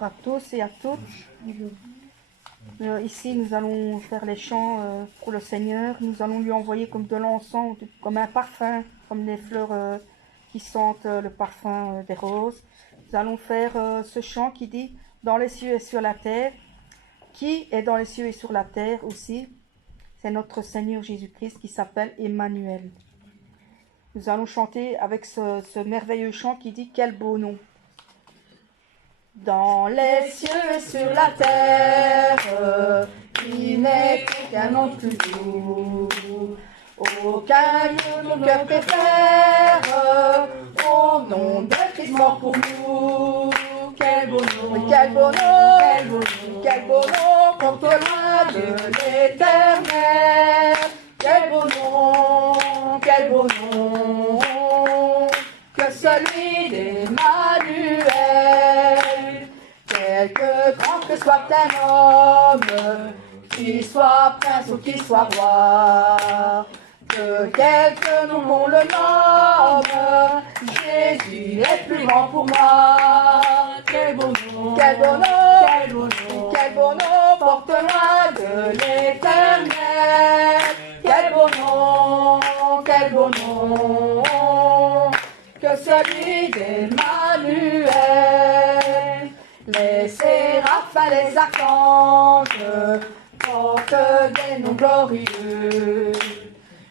bonjour à tous et à toutes. Ici, nous allons faire les chants pour le Seigneur. Nous allons lui envoyer comme de l'encens, comme un parfum, comme les fleurs qui sentent le parfum des roses. Nous allons faire ce chant qui dit « Dans les cieux et sur la terre ». Qui est dans les cieux et sur la terre aussi? C'est notre Seigneur Jésus-Christ qui s'appelle Emmanuel. Nous allons chanter avec ce merveilleux chant qui dit « Quel beau nom ». Dans les cieux et sur la terre, qui n'est qu'un nom plus doux, aucun que mon cœur préfère, au nom de Christ mort pour nous. Quel beau nom, quel beau nom, quel beau nom, quel beau nom, porte-loin de l'éternel. Quel beau nom, quel beau nom, que celui d'Emmanuel. Quelque grand que soit un homme, qu'il soit prince ou qu'il soit roi, que quelque nom qu'on le nomme, Jésus est plus grand pour moi. Quel beau nom, quel beau nom, quel beau nom, quel beau nom, porte loin de l'éternel. Quel beau nom, quel beau nom, que celui d'Emmanuel. Les séraphins, les archanges portent des noms glorieux,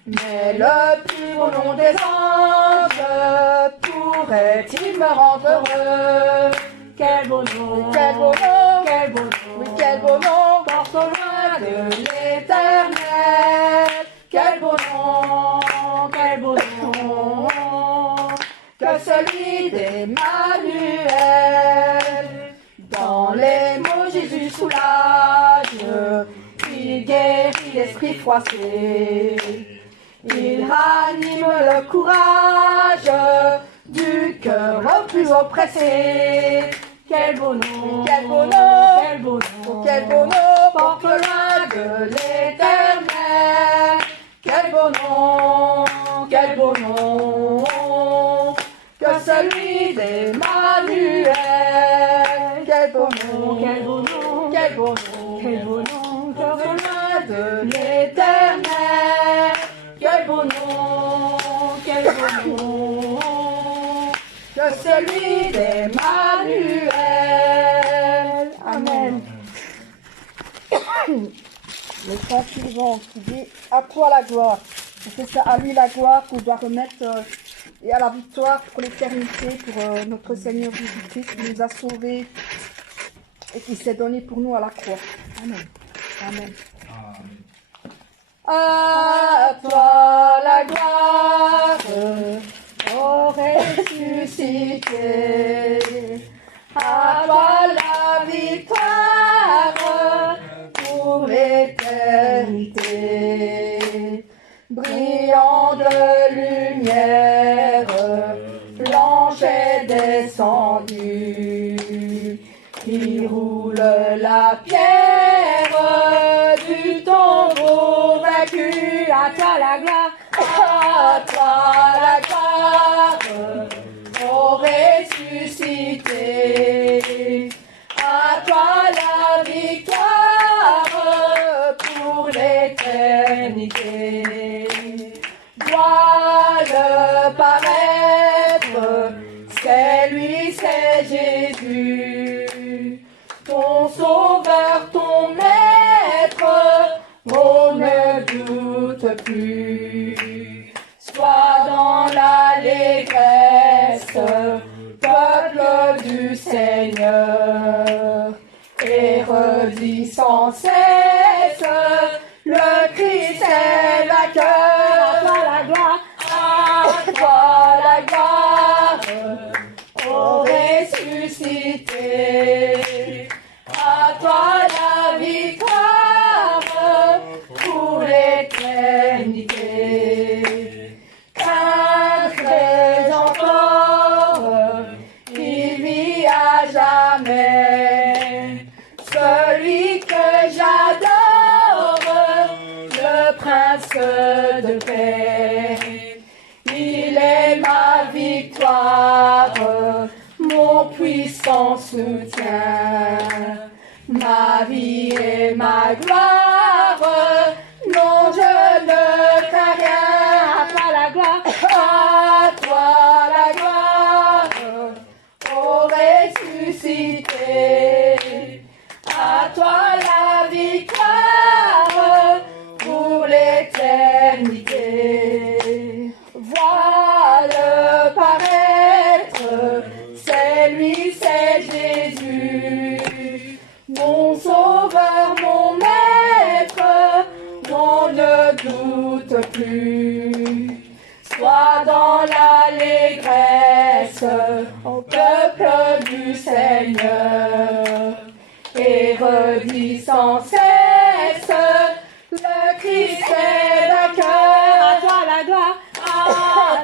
mais le plus beau nom des anges pourrait-il me rendre heureux? Quel beau nom, quel beau nom, quel beau nom, oui, quel beau nom, porte au loin de l'éternel. Quel beau nom, quel beau nom, que celui d'Emmanuel. Dans les mots Jésus soulage, il guérit l'esprit froissé, il ranime le courage du cœur le plus oppressé. Quel beau nom, quel beau nom, quel beau nom, quel beau nom, porte loin de l'éternel. Quel beau nom, quel beau nom, que celui d'Emmanuel. Quel beau nom, quel beau nom, quel beau nom, quel beau nom, porte loin de l'éternel. Quel beau nom, quel beau nom, que celui d'Emmanuel. Amen. Le chant suivant qui dit « À toi la gloire ». C'est ça, à lui la gloire qu'on doit remettre et à la victoire pour l'éternité, pour notre Seigneur Jésus-Christ qui nous a sauvés et qui s'est donné pour nous à la croix. Amen. Amen. À toi la gloire, ô ressuscité, à toi la victoire pour l'éternité. Brillant de lumière, l'ange est descendu, qui roule la pierre du tombeau vaincu. À toi la gloire, à toi la gloire, ô ressuscité, à toi la victoire pour l'éternité. Vois-le paraître, c'est lui, c'est Jésus, ton sauveur, ton maître, oh ne doute plus. Sois dans l'allégresse, peuple du Seigneur, et redis sans cesse, le Christ est vainqueur. À toi la gloire, à toi la gloire, ô ressuscité, à toi la victoire pour l'éternité. Car très encore, il vit à jamais, celui que j'aime. puissant soutien. Ma vie et ma gloire, non, je ne crains rien. À toi la gloire, à toi la gloire, ô ressuscité. À toi la victoire pour l'éternité. Vois le paraître, c'est lui, c'est Jésus, mon sauveur, mon maître, on ne doute plus. Sois dans l'allégresse, au peuple du Seigneur, et redis sans cesse, le Christ est vainqueur. À toi la gloire, à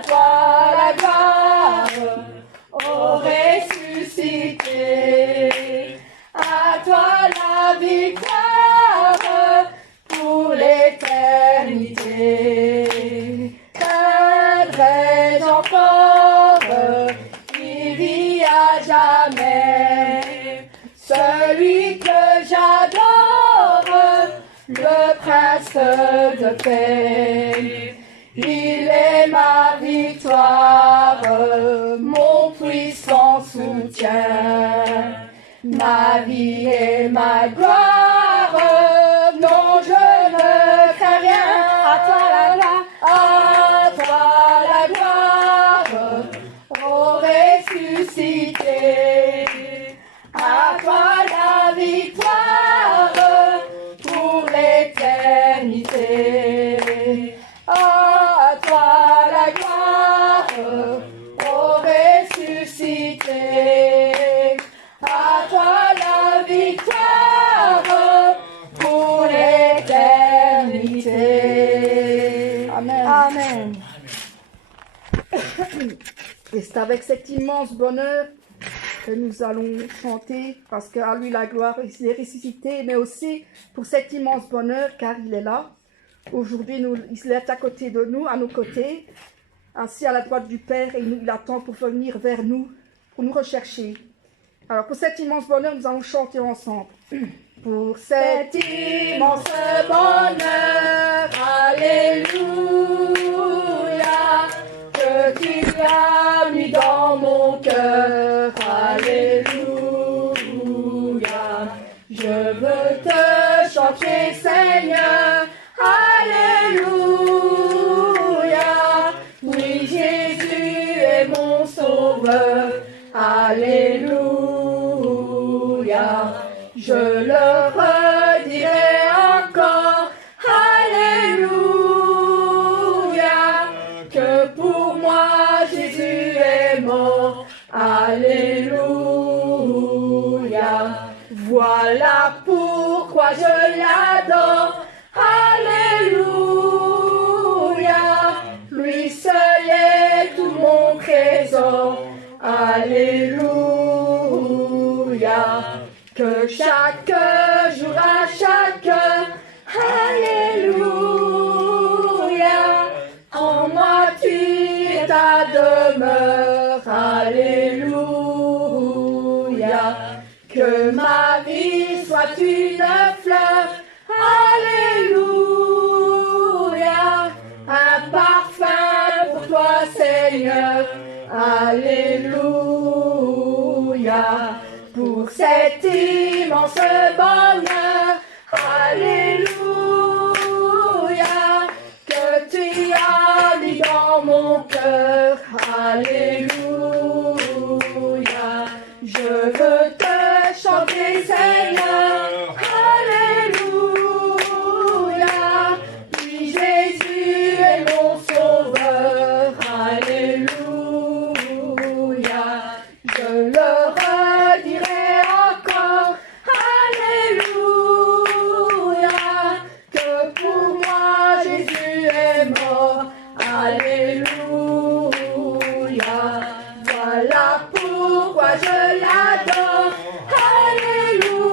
toi la gloire, ô ressuscité. À toi la victoire pour l'éternité. Craindrai-je encore qui vit à jamais, celui que j'adore, le prince de paix. Il est ma victoire, mon puissant soutien. Ma vie et ma gloire, non, je ne crains rien. À toi la gloire, à toi la gloire, ô ressuscité. À toi la victoire pour l'éternité. À toi la gloire, ô ressuscité. À toi la victoire pour l'éternité. Amen. Amen. Et c'est avec cet immense bonheur que nous allons chanter, parce qu'à lui la gloire, il est ressuscité, mais aussi pour cet immense bonheur, car il est là. Aujourd'hui, il est à côté de nous, à nos côtés, assis à la droite du Père, et il attend pour venir vers nous, pour nous rechercher. Alors, pour cet immense bonheur, nous allons chanter ensemble. Pour cet immense bonheur, alléluia, que tu as mis dans mon cœur, alléluia. Je veux te chanter, Seigneur, alléluia. Oui, Jésus est mon sauveur, alléluia. Je le redirai encore, alléluia. Que pour moi Jésus est mort, alléluia. Voilà pourquoi je l'adore, alléluia. Lui seul est tout mon trésor, alléluia. Que chaque jour à chaque heure, alléluia. En moi tu es ta demeure, alléluia. Que ma vie soit une fleur, alléluia. Un parfum pour toi, Seigneur, alléluia. Pour cet immense bonheur, alléluia, que tu as mis dans mon cœur, alléluia. Je veux te chanter, Seigneur, alléluia. Oui, Jésus est mon sauveur, alléluia. Je le redirai encore, alléluia. Que pour moi Jésus est mort, alléluia. Voilà pourquoi je l'adore, alléluia.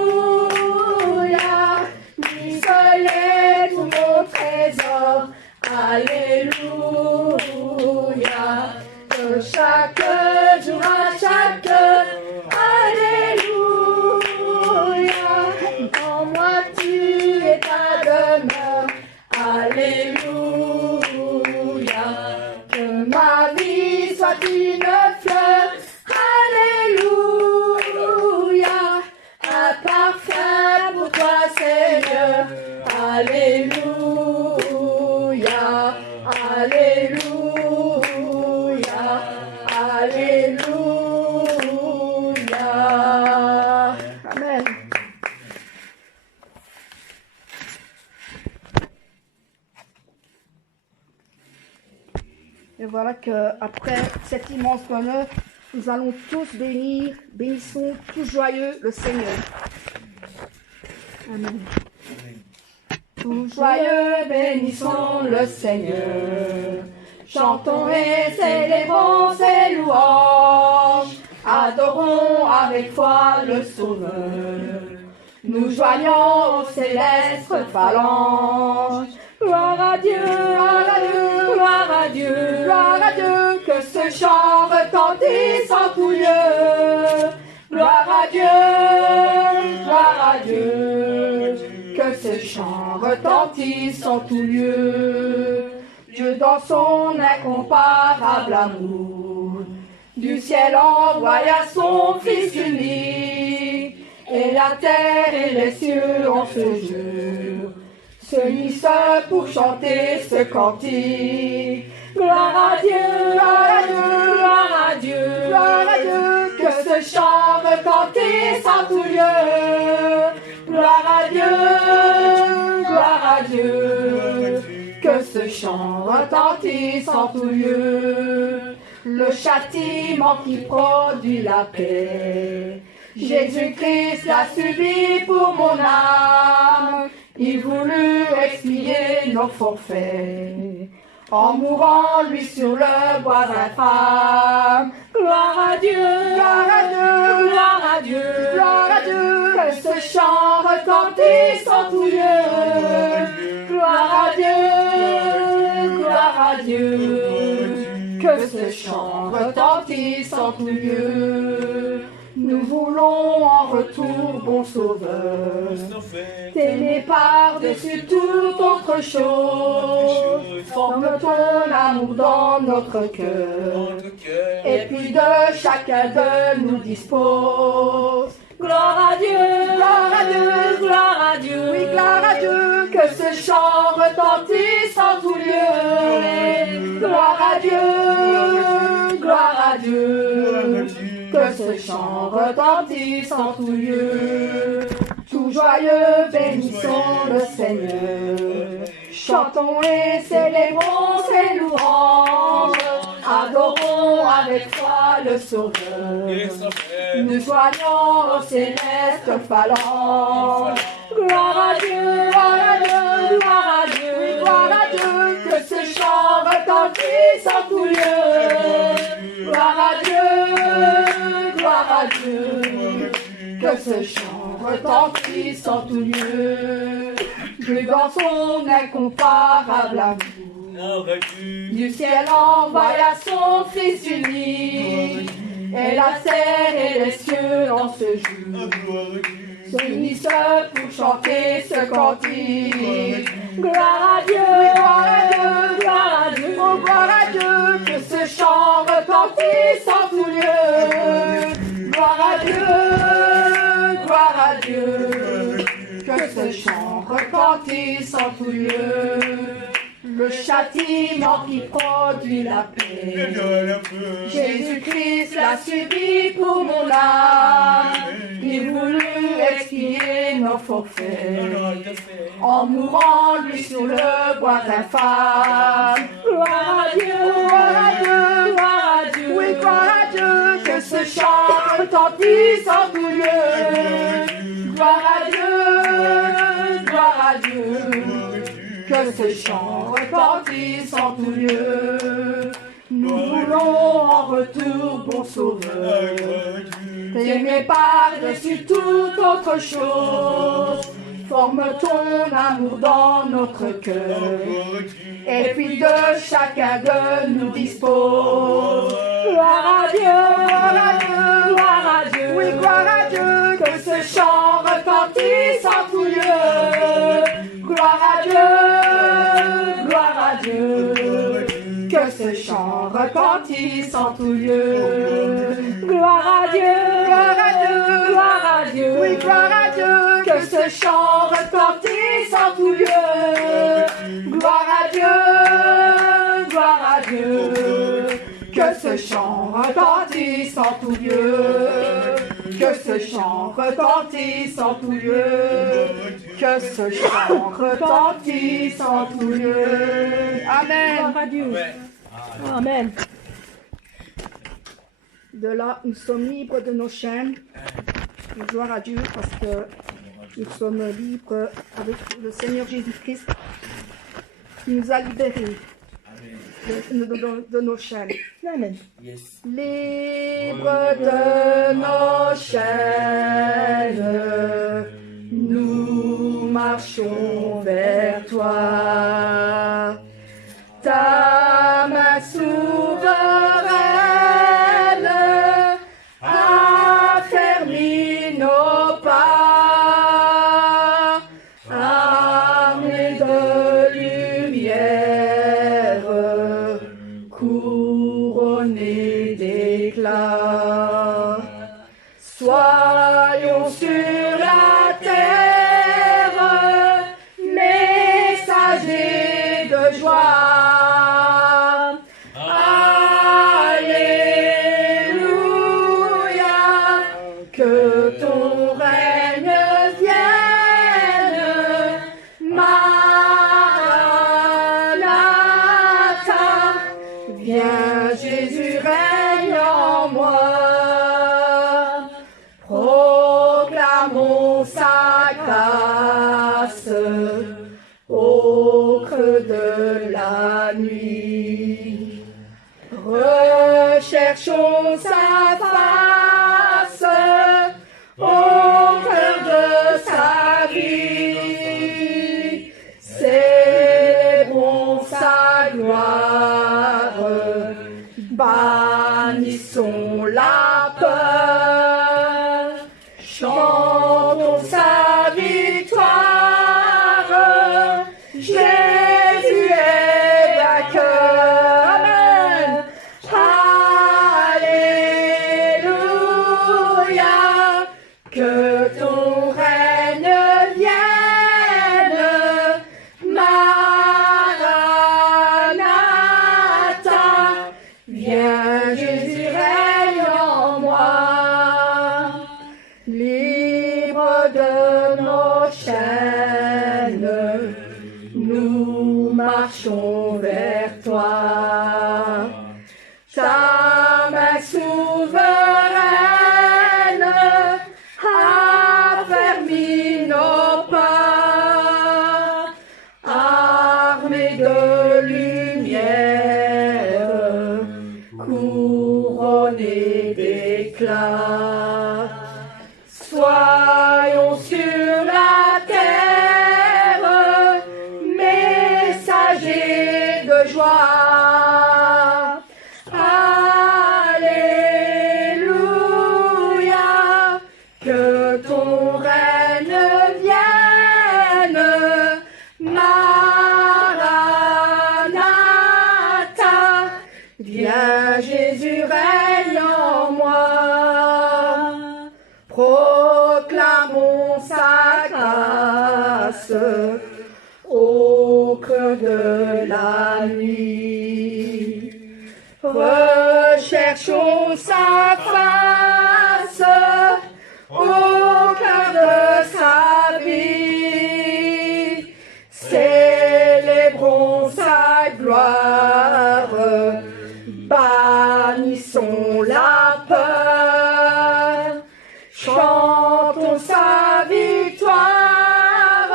Et voilà qu'après cet immense bonheur, nous allons tous bénir, bénissons tous joyeux le Seigneur. Amen. Tous joyeux bénissons le Seigneur. Chantons et célébrons ses louanges. Adorons avec foi le Sauveur. Nous joignons aux célestes phalanges. Gloire à Dieu, gloire à Dieu, gloire à Dieu, gloire à Dieu, que ce chant retentisse en tout lieu. Gloire à Dieu, gloire à Dieu, que ce chant retentisse en tout lieu. Dieu dans son incomparable amour, du ciel envoya son Fils unique, et la terre et les cieux en ce jour se unissent pour chanter ce cantique. Gloire à Dieu, gloire à Dieu, gloire à Dieu, gloire à Dieu, que ce chant retentisse en tout lieu. Gloire à Dieu, gloire à Dieu, que ce chant retentisse en tout lieu. Le châtiment qui produit la paix, Jésus-Christ l'a subi pour mon âme. Il voulut expier nos forfaits, en mourant lui sur le bois infâme. Gloire à Dieu, gloire à Dieu, gloire à Dieu, gloire à Dieu, que ce chant retentisse en tout lieu. Gloire à Dieu, gloire à Dieu, que ce chant retentisse en tout lieu. Nous voulons en retour, bon Sauveur, t'aimer par-dessus toute autre chose. Forme ton amour dans notre cœur, et puis de chacun de nous dispose. Gloire à Dieu, gloire à Dieu, gloire à Dieu, oui, gloire à Dieu, que ce chant retentisse en tout lieu. Gloire à Dieu, gloire à Dieu, que ce chant retentisse en tout lieu. Tout joyeux bénissons le Seigneur, chantons et célébrons ses louanges, adorons avec foi le Sauveur, nous joignons aux célestes phalanges. Gloire à Dieu, gloire à Dieu, gloire à Dieu, gloire à Dieu, que ce chant retentisse en tout lieu. Gloire à Dieu, gloire à Dieu, que ce chant retentisse en tout lieu. Dieu dans son incomparable amour, du ciel envoya son Fils unique, et la terre et les cieux en ce jour se unissent pour chanter ce cantique. Gloire à Dieu, gloire à Dieu, gloire à Dieu, oh gloire à Dieu, que ce chant retentisse en tout lieu. Gloire à Dieu, gloire à Dieu, que ce chant retentisse en tout lieu. Le châtiment qui produit la paix, Jésus-Christ l'a subi pour mon âme. Il voulut expier nos forfaits, en mourant lui sur le bois infâme. Gloire à Dieu, gloire à Dieu, gloire à Dieu, oui, gloire à Dieu, que ce chant retentisse en tout lieu. Gloire à Dieu, gloire à Dieu, que ce chant retentisse en tout lieu. Nous voulons en retour, bon Sauveur, t'aimer par-dessus toute autre chose. Forme ton amour dans notre cœur, et puis de chacun de nous dispose. Gloire à Dieu, gloire à Dieu, gloire à Dieu, oui, gloire à Dieu, que ce chant retentisse en tout lieu. Gloire à Dieu, gloire à Dieu, que ce chant retentisse en tout lieu. Gloire à Dieu, gloire à Dieu, gloire à Dieu, oui, gloire à Dieu, que ce chant retentisse en tout lieu. Gloire à Dieu, gloire à Dieu, que ce chant retentisse en tout lieu. Que ce chant retentisse en tout lieu. Que ce chant retentisse en tout lieu. Amen. Gloire à Dieu. Amen. De là, nous sommes libres de nos chaînes. Gloire à Dieu parce que nous sommes libres avec le Seigneur Jésus-Christ qui nous a libérés de nos chaînes. Amen. Yes. Libres de nos chaînes, nous marchons vers toi. Ta main souveraine affermit nos pas, armés de lumière, couronnés d'éclat. Soyons sur la terre, messagers de joie. Que ton règne vienne, Maranatha, viens Jésus, règne en moi. Proclamons sa grâce au creux de la nuit. Recherchons sa face au cœur de sa vie, célébrons sa gloire, bannissons la peur, chantons sa victoire, Jésus est vainqueur. Amen. Alléluia. Que ton règne vienne, Maranatha, viens Jésus, règne en moi. Libre de nos chaînes, nous marchons vers toi. Ta main souveraine affermit nos pas, armés de lumière, couronnés d'éclat. Soyons sur la terre, messagers de joie. Alléluia. Que ton règne vienne, Maranatha, viens Jésus, règne en moi. Proclamons sa grâce au creux de la nuit. Recherchons sa face au cœur de sa vie. Célébrons sa gloire, bannissons la peur, chantons sa victoire,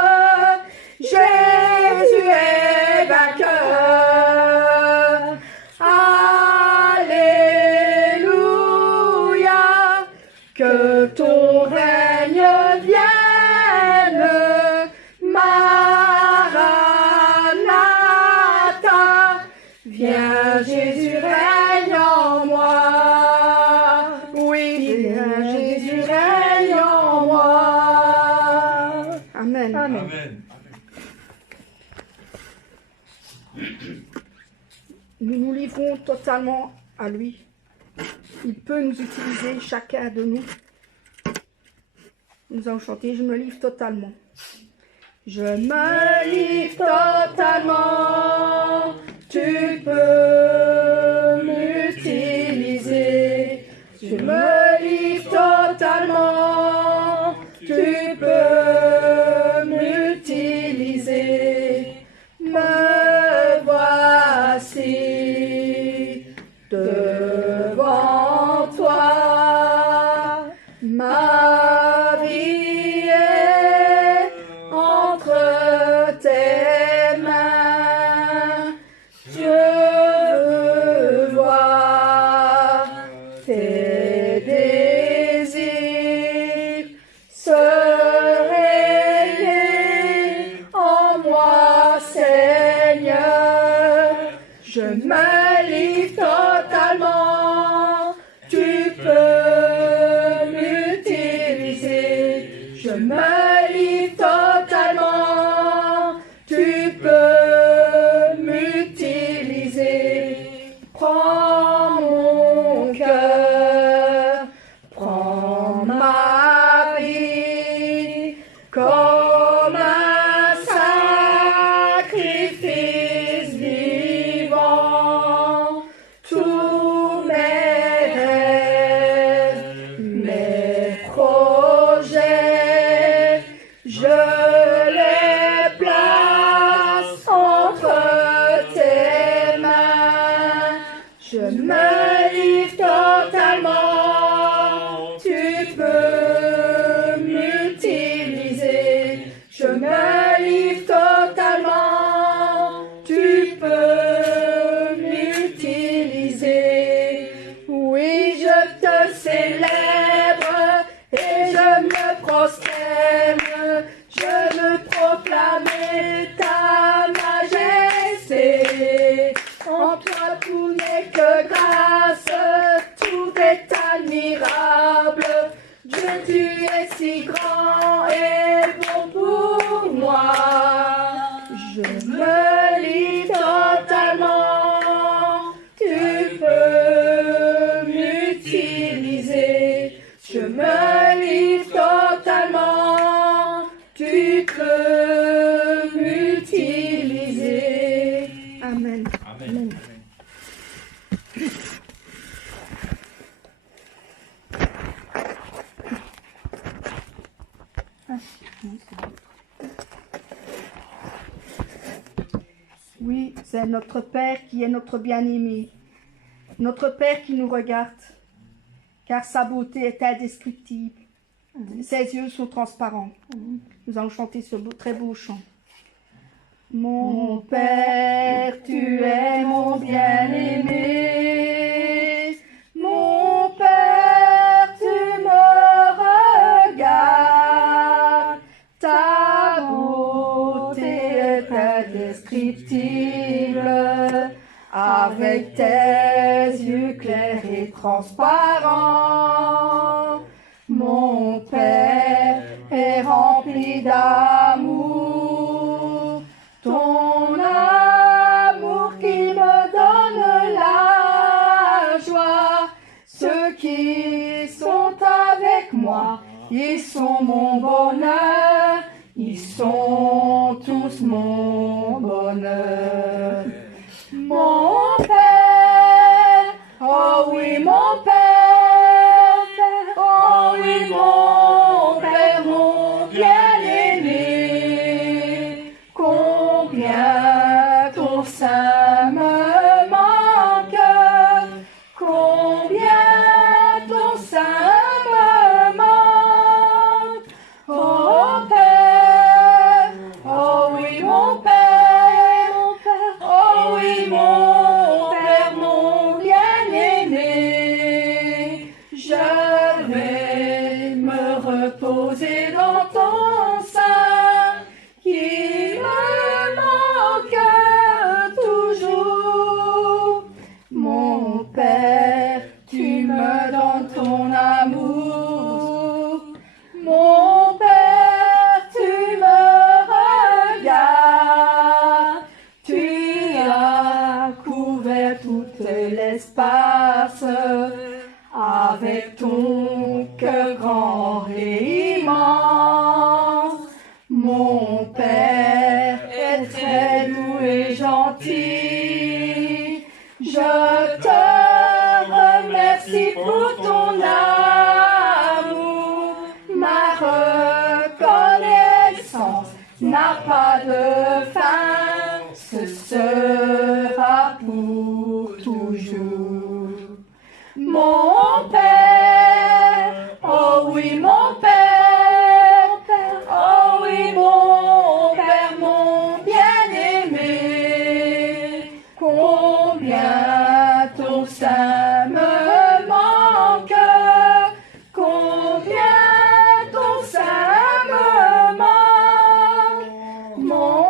Jésus est vainqueur. Alléluia. Que ton règne vienne, Maranatha, viens Jésus, règne en moi. Oui, viens Jésus, règne en moi. Amen. Amen. Amen. Nous nous livrons totalement à lui. Il peut nous utiliser, chacun de nous. Nous allons chanter, je me livre totalement. Je me livre totalement, tu peux m'utiliser. Je me livre totalement, tu peux m'utiliser. Me voici. Je me livre totalement, tu peux m'utiliser. Prends mon cœur, prends ma vie comme un sacrifice vivant. Tous mes rêves, mes projets, je les place entre tes mains. Je me livre totalement, tu peux m'utiliser. Je me livre totalement, tu peux m'utiliser. Oui, je te célèbre et je me prosterne. Je veux proclamer ta majesté. En toi tout n'est que grâce, tout est admirable. Dieu, tu es si grand et bon pour moi. Je me livre totalement, tu peux m'utiliser. Je me livre totalement, tu peux m'utiliser. Amen. Amen. Oui, c'est notre Père qui est notre bien-aimé, notre Père qui nous regarde, car sa beauté est indescriptible. Ses yeux sont transparents. Nous allons chanter ce très beau chant. Mon Père, tu es mon bien-aimé. Mon Père, tu me regardes. Ta beauté est indescriptible. Avec tes yeux clairs et transparents. Mon Père est rempli d'amour. Ton amour qui me donne la joie. Ceux qui sont avec moi, ils sont mon bonheur. Ils sont tous mon bonheur. Mon Père, oh oui mon Père, oh oui mon Père, mon bien-aimé. Combien ton sein me manque, combien ton sein me manque. Oh Père, oh oui mon Père, oh oui mon Père, mon bien-aimé. Je vais me reposer dans ton sein qui me manque toujours. Mon Père, tu me donnes ton amour. Mon Père, tu me regardes. Tu as couvert tout l'espace avec ton cœur grand et immense. Mon Père est très doux et gentil. Je te remercie pour ton amour. Ma reconnaissance n'a pas de fin. Ce sera pour toujours. Mon Père, oh oui mon Père, oh oui mon Père, mon bien-aimé. Combien ton sein me manque, combien ton sein me manque. Mon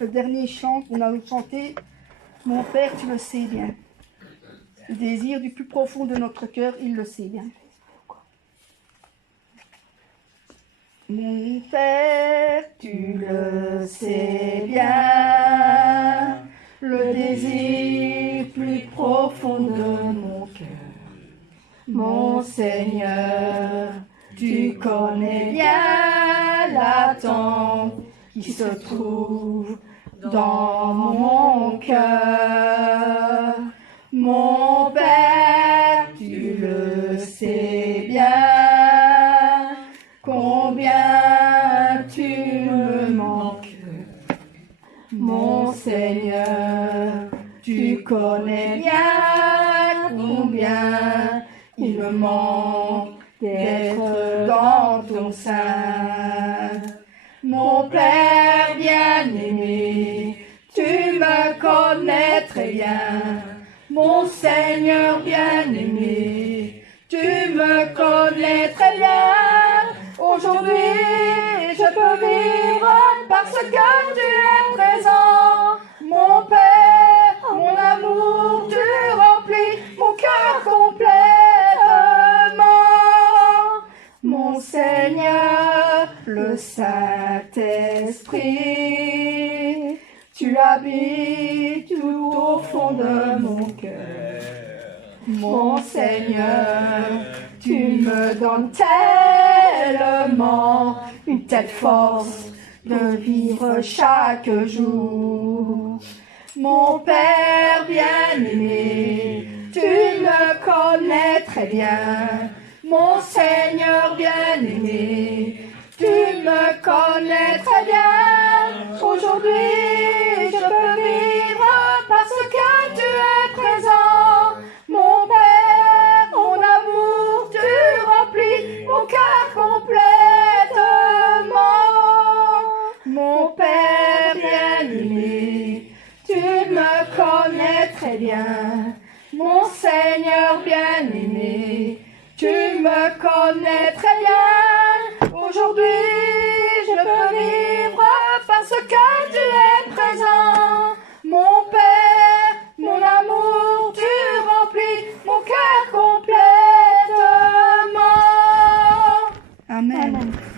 le dernier chant qu'on a chanté, mon Père, tu le sais bien. Le désir du plus profond de notre cœur, il le sait bien. Mon Père, tu le sais bien, le désir plus profond de mon cœur. Mon Seigneur, tu connais bien l'attente qui se trouve dans mon cœur. Mon Père, tu le sais bien, combien tu me manques. Mon Seigneur, tu connais bien combien il me manque d'être dans ton sein. Mon Père bien-aimé, tu me connais très bien. Mon Seigneur bien-aimé, tu me connais très bien. Aujourd'hui, je peux vivre parce que tu es présent. Mon Père, mon amour, tu remplis mon cœur complètement. Mon Seigneur, le Saint-Esprit, tu habites tout au fond de mon cœur. Mon Seigneur, tu me donnes tellement une telle force de vivre chaque jour. Mon Père bien-aimé, tu me connais très bien. Mon Seigneur bien-aimé, tu me connais très bien. Aujourd'hui,